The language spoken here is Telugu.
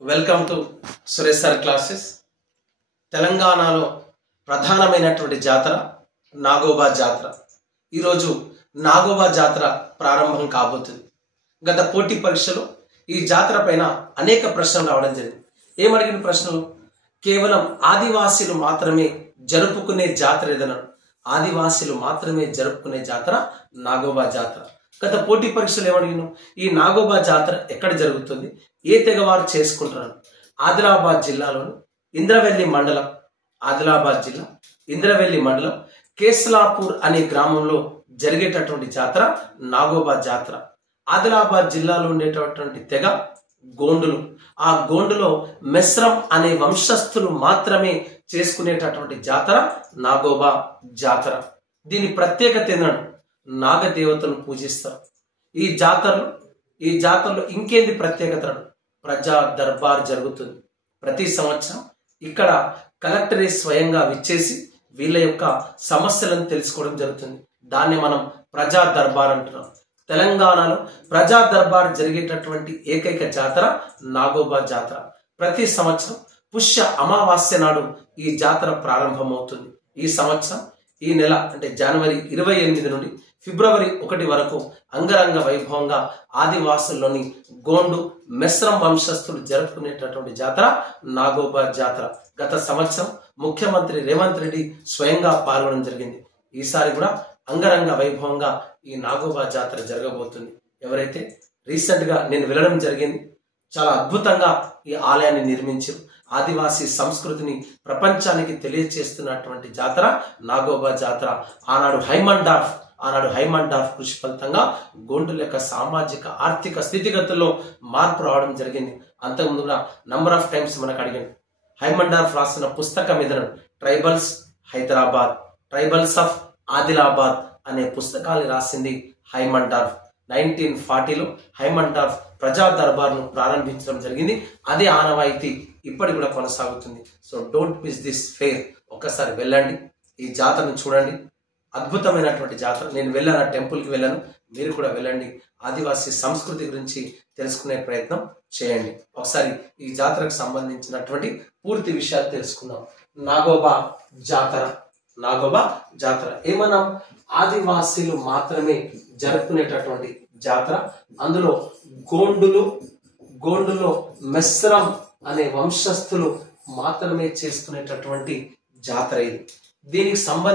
Welcome to Suresh sir classes. తెలంగాణలో ప్రధానమైనటువంటి జాతర నాగోబా జాతర. ఈరోజు నాగోబా జాతర ప్రారంభం కాబోతుంది. గత పోటీ పరీక్షలో ఈ జాతర పైన అనేక ప్రశ్నలు రావడం జరిగింది. ఏమడిగిన ప్రశ్నలు? కేవలం ఆదివాసీలు మాత్రమే జరుపుకునే జాతర ఏదన్నారు. ఆదివాసీలు మాత్రమే జరుపుకునే జాతర నాగోబా జాతర. గత పోటీ పరీక్షలు ఏమడిగినాం? ఈ నాగోబా జాతర ఎక్కడ జరుగుతుంది, ఏ తెగవారు చేసుకుంటున్నారు? ఆదిలాబాద్ జిల్లాలోని ఇంద్రవెల్లి మండలం, ఆదిలాబాద్ జిల్లా ఇంద్రవెల్లి మండలం కేస్లాపూర్ అనే గ్రామంలో జరిగేటటువంటి జాతర నాగోబా జాతర. ఆదిలాబాద్ జిల్లాలో ఉండేటటువంటి తెగ గోండులు. ఆ గోండులో మెస్రం అనే వంశస్థులు మాత్రమే చేసుకునేటటువంటి జాతర నాగోబా జాతర. దీని ప్రత్యేకత ఏంటంటే నాగదేవతను పూజిస్తారు. ఈ జాతరలో ఇంకేంది ప్రత్యేకత? ప్రజా దర్బార్ జరుగుతుంది ప్రతి సంవత్సరం. ఇక్కడ కలెక్టరే స్వయంగా విచ్చేసి వీళ్ళ యొక్క సమస్యలను తెలుసుకోవడం జరుగుతుంది. దాన్ని మనం ప్రజా దర్బార్ అంటున్నాం. తెలంగాణలో ప్రజా దర్బార్ జరిగేటటువంటి ఏకైక జాతర నాగోబా జాతర. ప్రతి సంవత్సరం పుష్య అమావాస్య నాడు ఈ జాతర ప్రారంభమవుతుంది. ఈ సంవత్సరం ఈ నెల అంటే జనవరి 28 నుండి ఫిబ్రవరి 1 వరకు అంగరంగ వైభవంగా ఆదివాసుల్లోని గోండు మెస్రం వంశస్థులు జరుపుకునేటటువంటి జాతర నాగోబా జాతర. గత సంవత్సరం ముఖ్యమంత్రి రేవంత్ రెడ్డి స్వయంగా పాల్గొనడం జరిగింది. ఈసారి కూడా అంగరంగ వైభవంగా ఈ నాగోబా జాతర జరగబోతుంది. ఎవరైతే రీసెంట్ గా నేను వెళ్ళడం జరిగింది, చాలా అద్భుతంగా ఈ ఆలయాన్ని నిర్మించారు. ఆదివాసీ సంస్కృతిని ప్రపంచానికి తెలియజేస్తున్నటువంటి జాతర నాగోబా జాతర. ఆనాడు హైమండార్ఫ్ కృషి ఫలితంగా గోండుల యొక్క సామాజిక ఆర్థిక స్థితిగతుల్లో మార్పు రావడం జరిగింది. అంతకుముందు కూడా నంబర్ ఆఫ్ టైమ్స్ మనకు అడిగాను. హైమండార్ఫ్ రాసిన పుస్తకం మీద tribals Hyderabad, tribals of Adilabad అనే పుస్తకాన్ని రాసింది హైమండార్ఫ్. 1940లో హైమండార్ఫ్ ప్రజా దర్బార్ను ప్రారంభించడం జరిగింది. అదే ఆనవాయితీ ఇప్పటి కూడా కొనసాగుతుంది. So don't miss this fair. ఒక్కసారి వెళ్ళండి, ఈ జాతరను చూడండి. అద్భుతమైనటువంటి జాతర. నేను వెళ్ళాను, ఆ టెంపుల్కి వెళ్ళాను, మీరు కూడా వెళ్ళండి. ఆదివాసీ సంస్కృతి గురించి తెలుసుకునే ప్రయత్నం చేయండి. ఒకసారి ఈ జాతరకు సంబంధించినటువంటి పూర్తి విషయాలు తెలుసుకుందాం. నాగోబా జాతర ఏమన్నా ఆదివాసీలు మాత్రమే జరుపుకునేటటువంటి జాతర. అందులో గోండులో మెస్రం అనే వంశస్థులు మాత్రమే చేసుకునేటటువంటి జాతర ఇది. దీనికి సంబంధించి